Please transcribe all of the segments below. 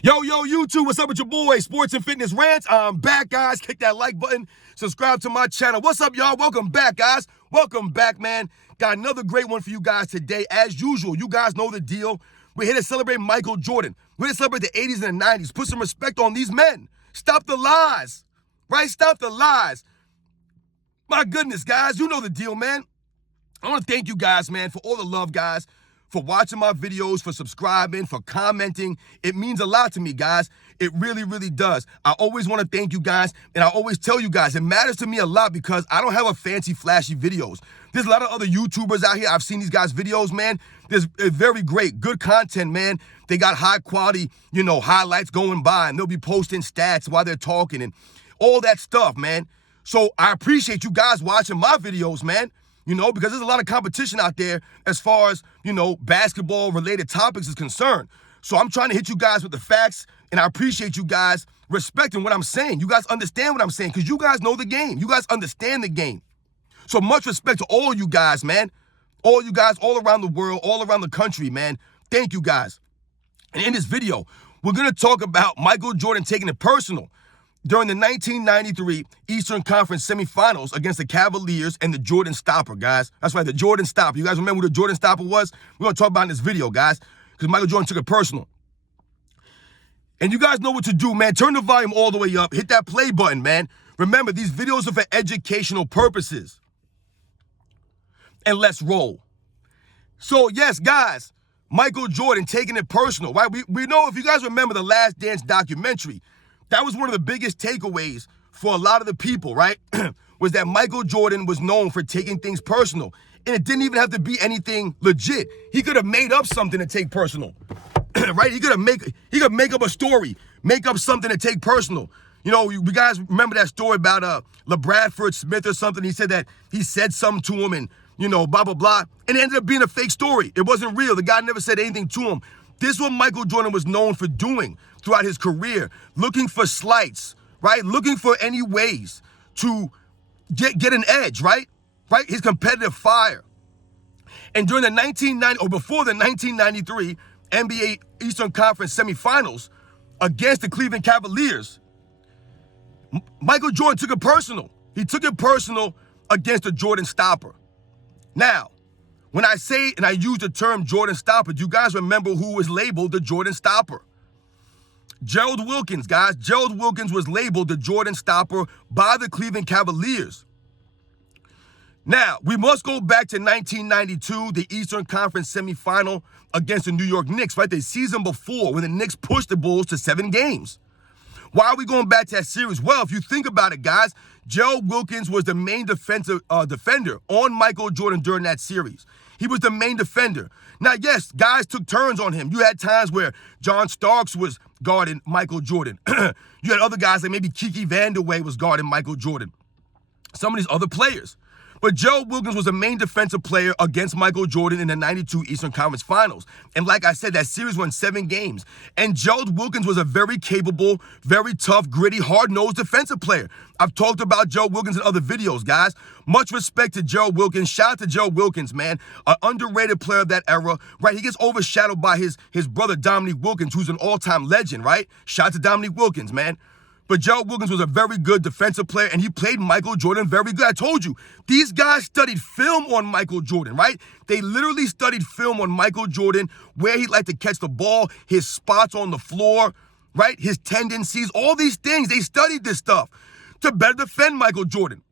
Yo, YouTube, what's up with your boy, Sports and Fitness Rants? I'm back, guys. Click that like button. Subscribe to my channel. What's up, y'all? Welcome back, guys. Welcome back, man. Got another great one for you guys today. As usual, you guys know the deal. We're here to celebrate Michael Jordan. We're here to celebrate the 80s and the 90s. Put some respect on these men. Stop the lies, right? Stop the lies. My goodness, guys, you know the deal, man. I want to thank you guys, man, for all the love, guys, for watching my videos, for subscribing, for commenting. It means a lot to me, guys. It really, really does. I always want to thank you guys, and I always tell you guys, it matters to me a lot because I don't have a fancy, flashy videos. There's a lot of other YouTubers out here. I've seen these guys' videos, man. There's very great, good content, man. They got high quality, highlights going by, and they'll be posting stats while they're talking and all that stuff, man. So I appreciate you guys watching my videos, man. Because there's a lot of competition out there as far as, basketball-related topics is concerned. So I'm trying to hit you guys with the facts, and I appreciate you guys respecting what I'm saying. You guys understand what I'm saying because you guys know the game. You guys understand the game. So much respect to all you guys, man. All you guys all around the world, all around the country, man. Thank you guys. And in this video, we're going to talk about Michael Jordan taking it personal during the 1993 Eastern Conference semifinals against the Cavaliers and the Jordan Stopper, guys. That's right, the Jordan Stopper. You guys remember who the Jordan Stopper was? We're going to talk about in this video, guys, because Michael Jordan took it personal. And you guys know what to do, man. Turn the volume all the way up. Hit that play button, man. Remember, these videos are for educational purposes. And let's roll. So, yes, guys, Michael Jordan taking it personal, right? We know, if you guys remember the Last Dance documentary, that was one of the biggest takeaways for a lot of the people, right? Was that Michael Jordan was known for taking things personal. And it didn't even have to be anything legit. He could have made up something to take personal, right? He could make up a story, make up something to take personal. You guys remember that story about LeBradford Smith or something? He said that he said something to him and, blah, blah, blah. And it ended up being a fake story. It wasn't real. The guy never said anything to him. This is what Michael Jordan was known for doing throughout his career, looking for slights, right? Looking for any ways to get an edge, right? His competitive fire. And during the before the 1993 NBA Eastern Conference semifinals against the Cleveland Cavaliers, Michael Jordan took it personal. He took it personal against the Jordan Stopper. Now, when I say and I use the term Jordan Stopper, do you guys remember who was labeled the Jordan Stopper? Gerald Wilkins, guys. Gerald Wilkins was labeled the Jordan Stopper by the Cleveland Cavaliers. Now, we must go back to 1992, the Eastern Conference semifinal against the New York Knicks, right? The season before, when the Knicks pushed the Bulls to 7 games. Why are we going back to that series? Well, if you think about it, guys, Gerald Wilkins was the main defender on Michael Jordan during that series. He was the main defender. Now, yes, guys took turns on him. You had times where John Starks was guarding Michael Jordan. You had other guys like maybe Kiki Vandeweghe was guarding Michael Jordan. Some of these other players. But Gerald Wilkins was the main defensive player against Michael Jordan in the 92 Eastern Conference Finals. And like I said, that series won 7 games. And Gerald Wilkins was a very capable, very tough, gritty, hard-nosed defensive player. I've talked about Gerald Wilkins in other videos, guys. Much respect to Gerald Wilkins. Shout out to Gerald Wilkins, man. An underrated player of that era, right? He gets overshadowed by his brother, Dominique Wilkins, who's an all-time legend, right? Shout out to Dominique Wilkins, man. But Gerald Wilkins was a very good defensive player, and he played Michael Jordan very good. I told you, these guys studied film on Michael Jordan, right? They literally studied film on Michael Jordan, where he liked to catch the ball, his spots on the floor, right? His tendencies, all these things. They studied this stuff to better defend Michael Jordan.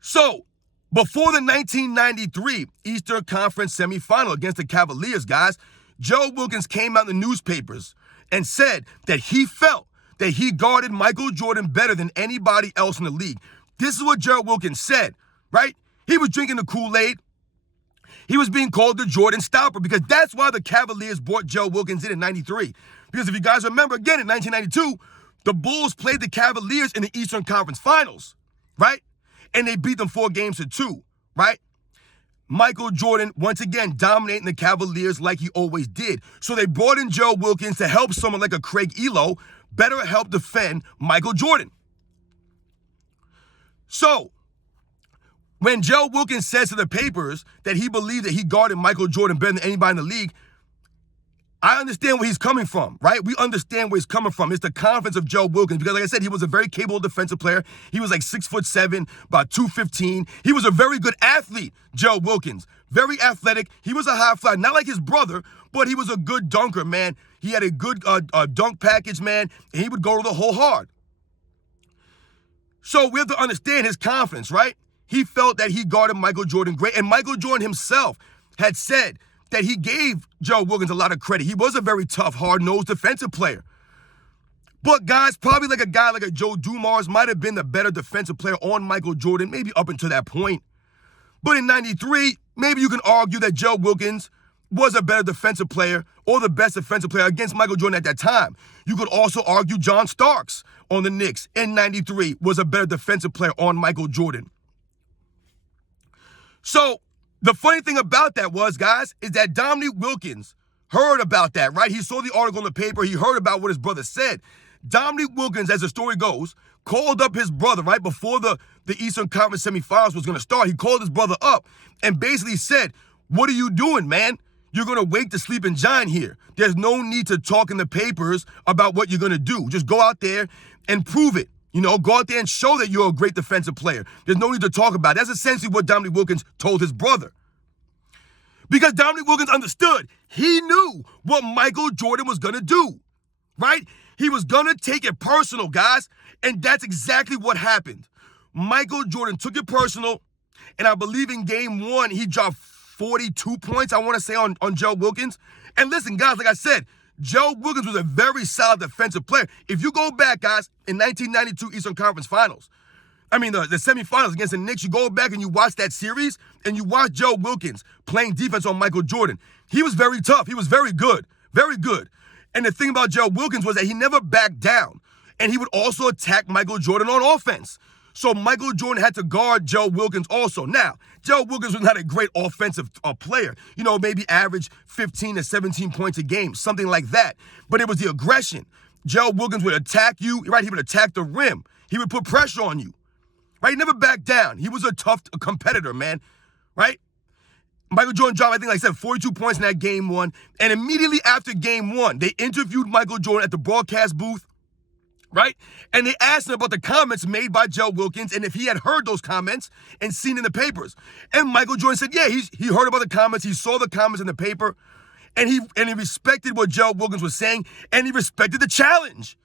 So, before the 1993 Eastern Conference semifinal against the Cavaliers, guys, Gerald Wilkins came out in the newspapers and said that he felt that he guarded Michael Jordan better than anybody else in the league. This is what Gerald Wilkins said, right? He was drinking the Kool-Aid. He was being called the Jordan Stopper because that's why the Cavaliers brought Gerald Wilkins in 93. Because if you guys remember, again, in 1992, the Bulls played the Cavaliers in the Eastern Conference Finals, right? And they beat them 4-2, right? Michael Jordan, once again, dominating the Cavaliers like he always did. So they brought in Gerald Wilkins to help someone like a Craig Elo better help defend Michael Jordan. So, when Gerald Wilkins says to the papers that he believed that he guarded Michael Jordan better than anybody in the league, I understand where he's coming from, right? We understand where he's coming from. It's the confidence of Joe Wilkins because, like I said, he was a very capable defensive player. He was like 6'7", about 215. He was a very good athlete, Joe Wilkins. Very athletic. He was a high flyer, not like his brother, but he was a good dunker, man. He had a good dunk package, man, and he would go to the hole hard. So we have to understand his confidence, right? He felt that he guarded Michael Jordan great, and Michael Jordan himself had said that he gave Joe Wilkins a lot of credit. He was a very tough, hard-nosed defensive player. But guys, probably like a guy like a Joe Dumars might have been the better defensive player on Michael Jordan, maybe up until that point. But in 93, maybe you can argue that Joe Wilkins was a better defensive player or the best defensive player against Michael Jordan at that time. You could also argue John Starks on the Knicks in 93 was a better defensive player on Michael Jordan. So the funny thing about that was, guys, is that Dominique Wilkins heard about that, right? He saw the article in the paper. He heard about what his brother said. Dominique Wilkins, as the story goes, called up his brother right before the Eastern Conference semifinals was going to start. He called his brother up and basically said, "What are you doing, man? You're going to wake the sleeping giant here. There's no need to talk in the papers about what you're going to do. Just go out there and prove it. You know, go out there and show that you're a great defensive player. There's no need to talk about it." That's essentially what Dominique Wilkins told his brother. Because Dominique Wilkins understood. He knew what Michael Jordan was going to do, right? He was going to take it personal, guys. And that's exactly what happened. Michael Jordan took it personal. And I believe in game one, he dropped 42 points, I want to say, on Joe Wilkins. And listen, guys, like I said, Joe Wilkins was a very solid defensive player. If you go back, guys, in 1992 Eastern Conference Finals, the semifinals against the Knicks, you go back and you watch that series, and you watch Joe Wilkins playing defense on Michael Jordan. He was very tough. He was very good. Very good. And the thing about Joe Wilkins was that he never backed down. And he would also attack Michael Jordan on offense. So Michael Jordan had to guard Joe Wilkins also. Now, Joe Wilkins was not a great offensive player. You know, maybe average 15 to 17 points a game, something like that. But it was the aggression. Joe Wilkins would attack you, right? He would attack the rim. He would put pressure on you, right? He never backed down. He was a tough competitor, man, right? Michael Jordan dropped, I think, like I said, 42 points in that game one. And immediately after game one, they interviewed Michael Jordan at the broadcast booth, right? And they asked him about the comments made by Joe Wilkins and if he had heard those comments and seen in the papers. And Michael Jordan said, yeah, he heard about the comments. He saw the comments in the paper, and he respected what Joe Wilkins was saying, and he respected the challenge.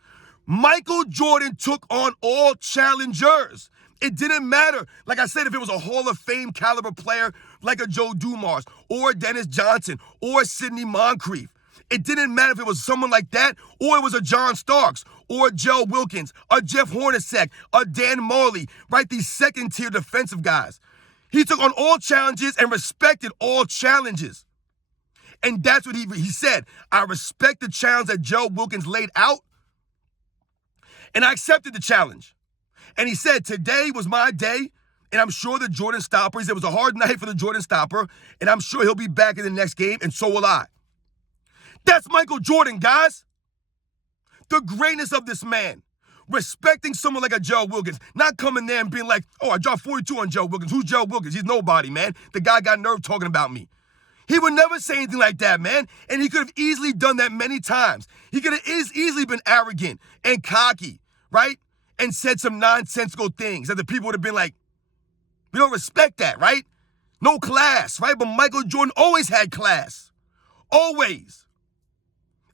Michael Jordan took on all challengers. It didn't matter, like I said, if it was a Hall of Fame caliber player like a Joe Dumars or Dennis Johnson or Sidney Moncrief. It didn't matter if it was someone like that or it was a John Starks or a Joe Wilkins, a Jeff Hornacek, a Dan Marley, right? These second-tier defensive guys. He took on all challenges and respected all challenges. And that's what he said. I respect the challenge that Joe Wilkins laid out, and I accepted the challenge. And he said, today was my day, and I'm sure the Jordan Stopper, he said it was a hard night for the Jordan Stopper, and I'm sure he'll be back in the next game, and so will I. That's Michael Jordan, guys. The greatness of this man. Respecting someone like a Joe Wilkins. Not coming there and being like, oh, I dropped 42 on Joe Wilkins. Who's Joe Wilkins? He's nobody, man. The guy got nerve talking about me. He would never say anything like that, man. And he could have easily done that many times. He could have easily been arrogant and cocky, right? And said some nonsensical things that the people would have been like, we don't respect that, right? No class, right? But Michael Jordan always had class. Always.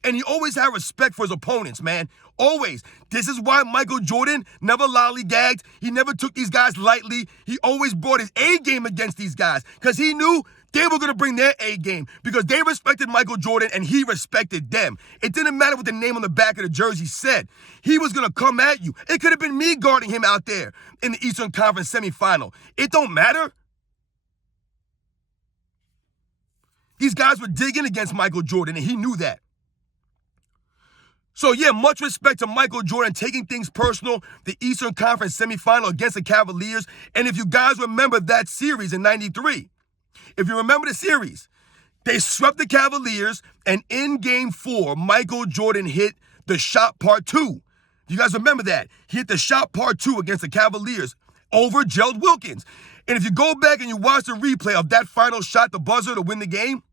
And he always had respect for his opponents, man. Always. This is why Michael Jordan never lollygagged. He never took these guys lightly. He always brought his A game against these guys because he knew they were going to bring their A game because they respected Michael Jordan and he respected them. It didn't matter what the name on the back of the jersey said. He was going to come at you. It could have been me guarding him out there in the Eastern Conference semifinal. It don't matter. These guys were digging against Michael Jordan, and he knew that. So, yeah, much respect to Michael Jordan taking things personal, the Eastern Conference semifinal against the Cavaliers. And if you guys remember that series in 93, if you remember the series, they swept the Cavaliers, and in Game 4, Michael Jordan hit the shot part 2. You guys remember that? He hit the shot part 2 against the Cavaliers over Joe Wilkins. And if you go back and you watch the replay of that final shot, the buzzer to win the game,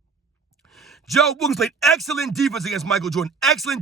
Joe Wilkins played excellent defense against Michael Jordan. Excellent